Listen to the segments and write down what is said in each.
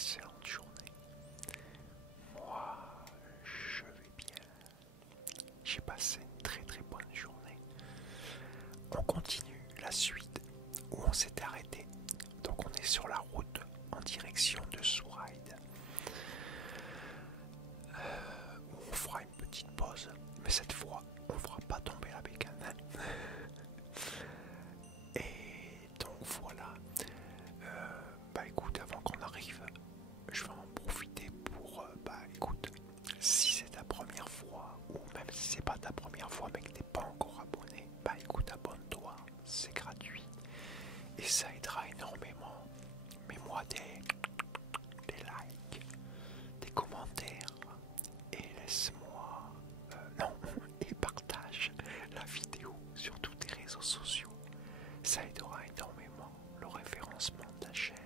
excellente journée. Moi, je vais bien. J'ai passé une très très bonne journée. On continue la suite où on s'était arrêté. Donc on est sur la route en direction de Souride. Où on fera une petite pause. Mais cette fois, on ne fera pas tomber la bécane. Et donc voilà. Bah écoute, avant qu'on arrive, je vais en profiter pour, écoute, si c'est ta première fois, ou même si c'est pas ta première fois mais que t'es pas encore abonné, bah écoute, abonne-toi, c'est gratuit. Et ça aidera énormément. Mets-moi des likes, des commentaires, et laisse-moi, non, et partage la vidéo sur tous tes réseaux sociaux. Ça aidera énormément le référencement de ta chaîne.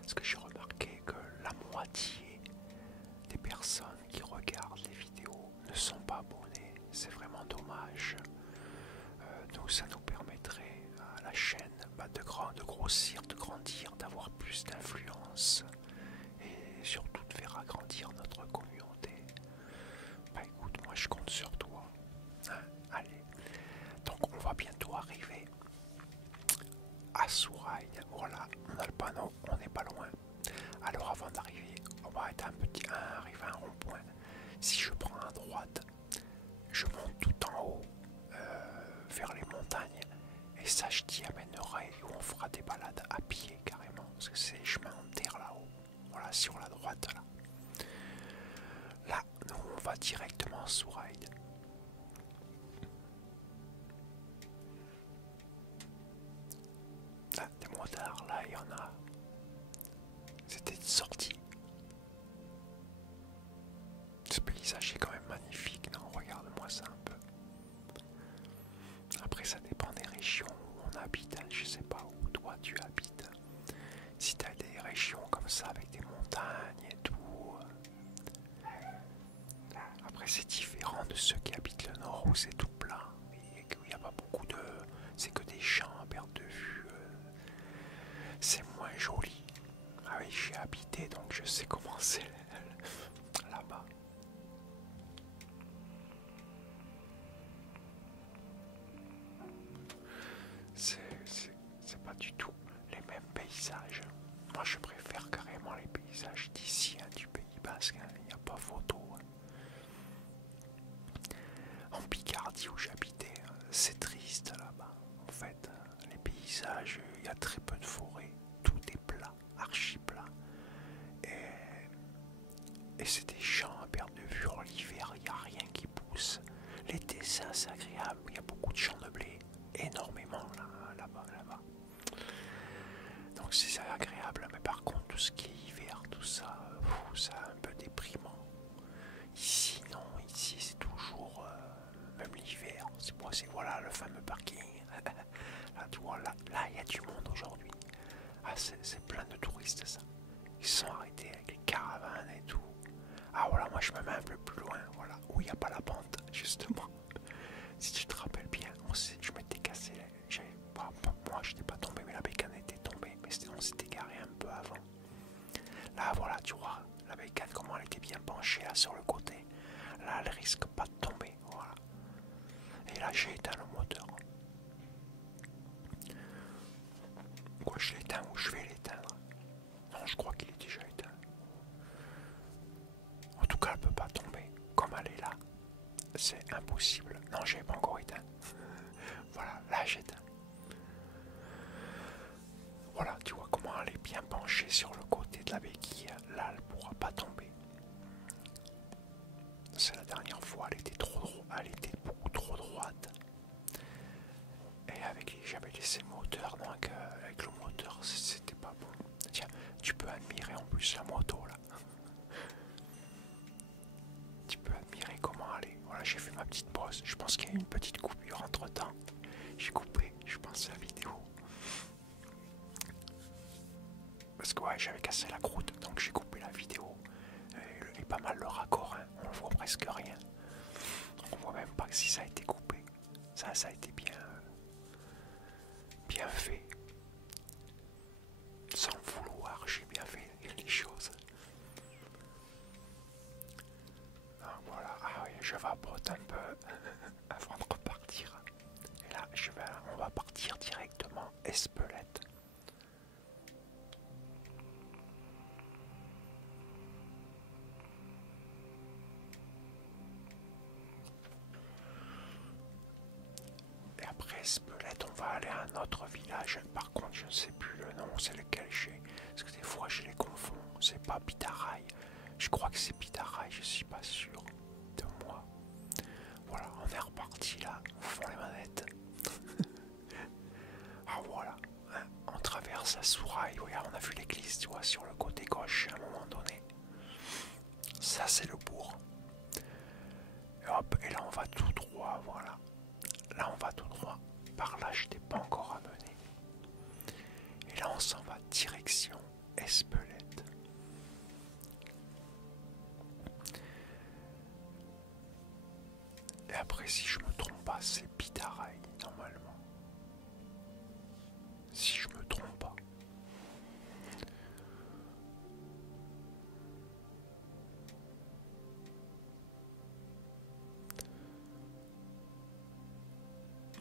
Parce que j'ai remarqué que la moitié des personnes qui regardent les vidéos ne sont pas abonnées. C'est vraiment dommage. Donc ça nous permettrait à la chaîne de grossir, de grandir, d'avoir plus d'influence et surtout de faire agrandir notre communauté. Bah écoute, moi je compte sur toi. Hein, allez. Donc on va bientôt arriver à Souride. Voilà, on a le panneau, on n'est pas loin. Alors avant d'arriver, on va être arriver à un rond-point. Si je prends à droite, je monte tout en haut vers les montagnes. Et ça, je t'y amènerai où on fera des balades à pied carrément. Parce que c'est chemin en terre là-haut. Voilà, sur la droite là. Là, nous, on va directement à Souride. Ah, des motards, là, il y en a. C'était une sortie. Ce paysage est quand même magnifique, non? Regarde-moi ça un peu. Après, ça dépend des régions où on habite. Je sais pas où toi tu habites. Si tu as des régions comme ça avec des montagnes et tout. Après, c'est différent de ceux qui habitent le nord où c'est tout plat et qu'il n'y a pas beaucoup de. C'est que des champs à perte de vue. C'est moins joli. Ah oui, j'y ai habité donc je sais comment c'est là-bas. C'est pas du tout les mêmes paysages. Moi je préfère carrément les paysages d'ici, hein, du Pays Basque, hein, il n'y a pas photo. Hein. En Picardie où j'habitais, c'est triste là-bas. En fait, les paysages, il y a très peu de forêt, tout est plat, archi plat. Et c'est des champs à perte de vue. En l'hiver, il n'y a rien qui pousse. L'été, c'est assez agréable, il y a beaucoup de champs de blé, énormément là-bas. Donc c'est agréable, mais par contre, tout ce qui est hiver, tout ça, c'est un peu déprimant. Ici, non, ici c'est toujours, même l'hiver, c'est voilà le fameux parking. Là, tu vois, là, il y a du monde aujourd'hui. Ah, c'est plein de touristes, ça. Ils sont arrêtés avec les caravanes et tout. Ah voilà, moi je me mets un peu plus loin, voilà, où il n'y a pas la pente, justement. Si tu te rappelles bien, je m'étais cassé, moi je n'étais pas tombé, mais la bécane était tombée, mais on s'était garé un peu avant. Là voilà, tu vois, la bécane, comment elle était bien penchée là sur le côté. Là, elle risque pas de tomber, voilà. Et là, j'ai éteint le moteur. Quoi, je l'éteins ou je vais l'éteindre? Non, je crois qu'il est déjà éteint. En tout cas, elle peut pas tomber. Comme elle est là, c'est impossible. Non, j'ai pas encore éteint. Voilà, là j'éteins. Voilà, tu vois comment elle est bien penchée sur le côté de la béquille. Là, elle pourra pas tomber. C'est la dernière fois, elle était elle était beaucoup trop droite. Et j'avais laissé le moteur, donc avec le moteur, c'était pas bon. Tiens, tu peux admirer en plus la moto là. Tu peux admirer comment elle est. Voilà, j'ai fait ma petite pause. Je pense qu'il y a eu une petite coupure entre temps. J'ai coupé, je pense, la vidéo. Parce que ouais, j'avais cassé la croûte, donc j'ai coupé la vidéo. Et pas mal le raccord, hein. On voit presque rien. On voit même pas si ça a été coupé. Ça a été bien fait. Sans le vouloir, j'ai bien Espelette, on va aller à un autre village. Par contre, je ne sais plus le nom, c'est lequel j'ai. Parce que des fois, je les confonds. C'est pas Pitaraï. Je crois que c'est Pitaraï, je suis pas sûr de moi. Voilà, on est reparti là. Où font les manettes? Ah voilà, hein, on traverse la Souraille. Regarde, on a vu l'église, tu vois, sur le côté gauche à un moment donné. Ça, c'est le bourg. Et hop, et là, on va tout droit, voilà. Là, on va tout droit. Par là, je n'étais pas encore amené. Et là, on s'en va direction Espelette. Et après, si je me trompe pas, c'est Pitaraï, normalement. Si je me trompe pas.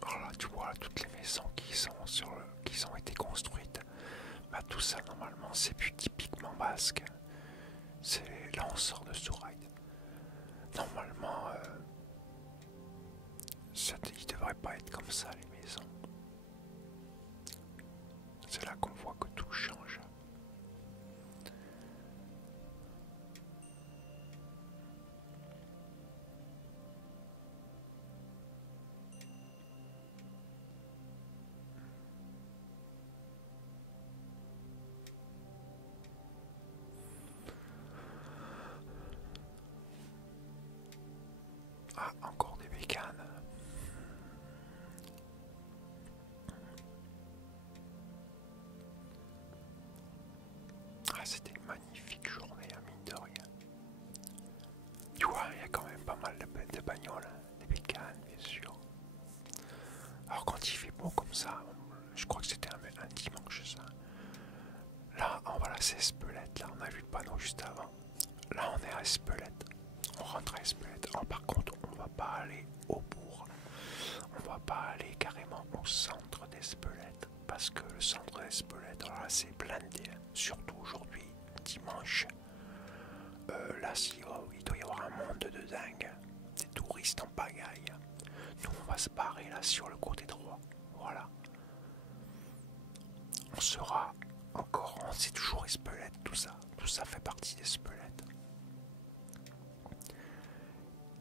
Voilà, tu vois, toutes les maisons qui ont été construites. Bah, tout ça, normalement, c'est plus typiquement basque. Là, on sort de Souraï. Normalement, il devrait pas être comme ça, les maisons. C'est là qu'on voit que tout change. Ah, encore des bécanes. Ah, c'était une magnifique journée, à mine de rien. Tu vois, il y a quand même pas mal de bagnoles, hein, des bécanes, bien sûr. Alors, quand il fait beau comme ça, je crois que c'était un dimanche, ça. Là, oh, voilà, c'est Espelette. Là, on a vu le panneau juste avant. Là, on est à Espelette. On rentre à Espelette. Oh, par contre, on va pas aller au bourg. On va pas aller carrément au centre d'Espelette. Parce que le centre d'Espelette, là, c'est blindé. Surtout aujourd'hui, dimanche. Là, il doit y avoir un monde de dingue. Des touristes en pagaille. Nous, on va se barrer là sur le côté droit. Voilà. On sera encore, c'est toujours Espelette, tout ça. Tout ça fait partie d'Espelette.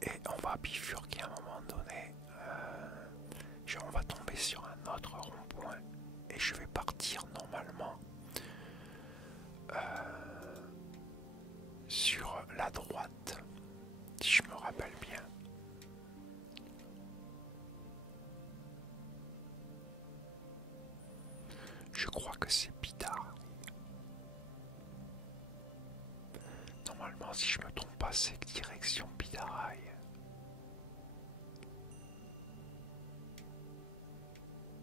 Et on va bifurquer à un moment donné. On va tomber sur un autre rond-point. Et je vais partir normalement sur la droite. Si je me rappelle bien. Je crois que c'est Pitard. Normalement, si je me trompe pas, c'est direction Pitaraï.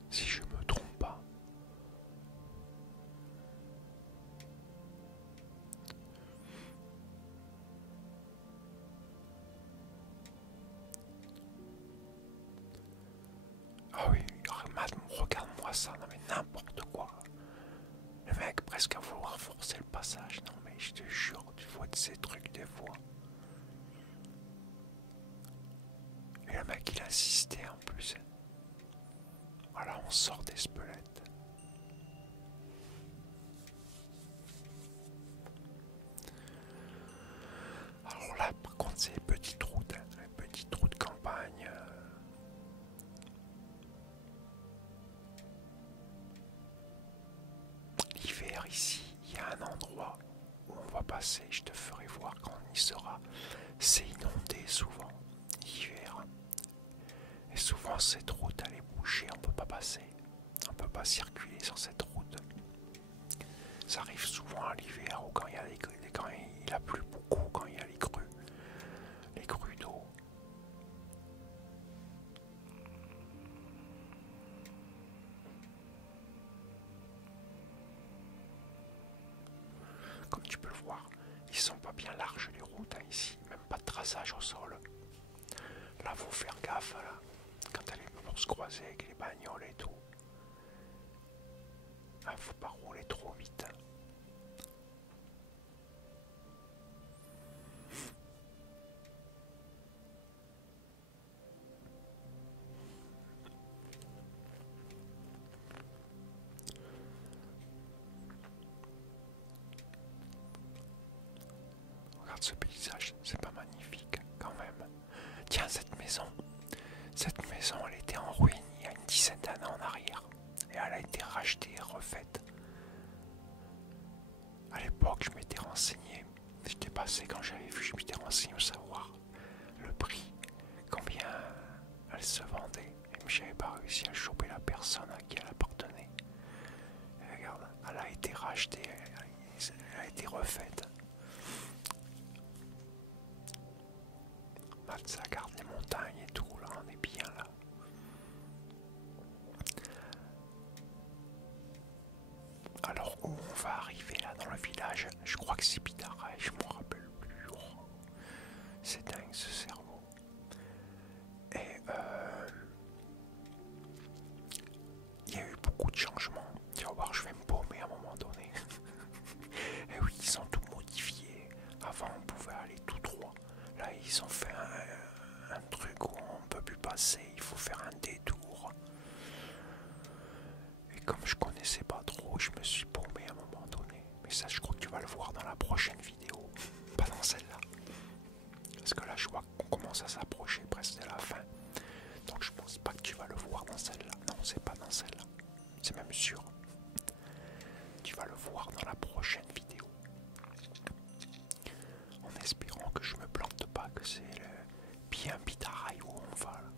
Si je me trompe pas. Ah oui, regarde-moi ça, non mais n'importe quoi. Le mec presque à vouloir forcer le passage, non mais je te jure, tu vois de ces trucs des fois. Et le mec il insistait en plus. Voilà, on sort d'Espelette. Alors là, par contre, c'est les petites routes, hein, les petites routes campagne. L'hiver ici, il y a un endroit où on va passer, je te ferai voir quand on y sera. C'est inondé souvent, l'hiver. Et souvent cette route elle est bouchée, on peut pas passer. On peut pas circuler sur cette route. Ça arrive souvent à l'hiver ou quand il a plu beaucoup, quand il y a les crues d'eau. Comme tu peux le voir, ils sont pas bien larges les routes hein, ici, même pas de traçage au sol. Là faut faire gaffe là, quand elle est pour se croiser avec les bagnoles et tout. Ah, faut pas rouler trop vite. ce paysage, c'est pas magnifique quand même. Tiens, cette maison, elle était en ruine il y a une dizaine d'années en arrière. Et elle a été rachetée et refaite. À l'époque, je m'étais renseigné. J'étais passé quand j'avais vu, je m'étais renseigné pour savoir le prix, combien elle se vendait. Mais j'avais pas réussi à choper la personne à qui elle appartenait. Et regarde, elle a été rachetée, elle a été refaite. Là, ça garde les montagnes et tout, là, on est bien là. Alors où on va arriver là dans le village? Je crois que c'est Pitara, je m'en rappelle plus. Oh, c'est dingue ce cerveau. Et il y a eu beaucoup de changements. Tu vas voir, je vais me paumer à un moment donné. Et oui, ils ont tout modifié. Avant, on pouvait aller tout droit. Là, ils ont fait un truc où on ne peut plus passer. Il faut faire un détour. Et comme je connaissais pas trop, je me suis paumé à un moment donné. Mais ça, je crois que tu vas le voir dans la prochaine vidéo. Pas dans celle-là. Parce que là, je vois qu'on commence à s'approcher presque de la fin. Donc, je pense pas que tu vas le voir dans celle-là. Non, c'est pas dans celle-là. C'est même sûr. Tu vas le voir dans la prochaine vidéo. En espérant que je me plante pas, que c'est bien Pitaraï où on va là.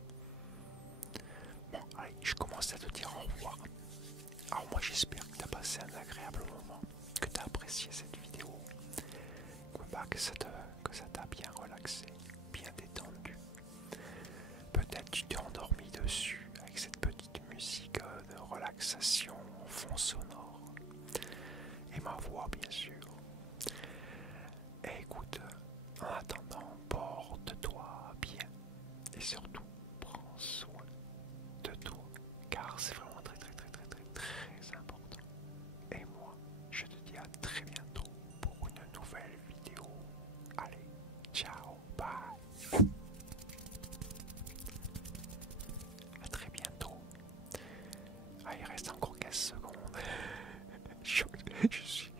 Bon, allez, je commence à te dire au revoir. Alors moi j'espère que tu as passé un agréable moment, que tu as apprécié cette vidéo, que ça t'a bien relaxé, bien détendu. Peut-être tu t'es endormi dessus avec cette petite musique de relaxation en fond sonore. Et ma voix bien sûr. Et écoute, en attendant, porte-toi bien. Et surtout, prends soin de toi. Car c'est vraiment très important. Et moi, je te dis à très bientôt pour une nouvelle vidéo. Allez, ciao, bye. À très bientôt. Ah, il reste encore 15 secondes. Je suis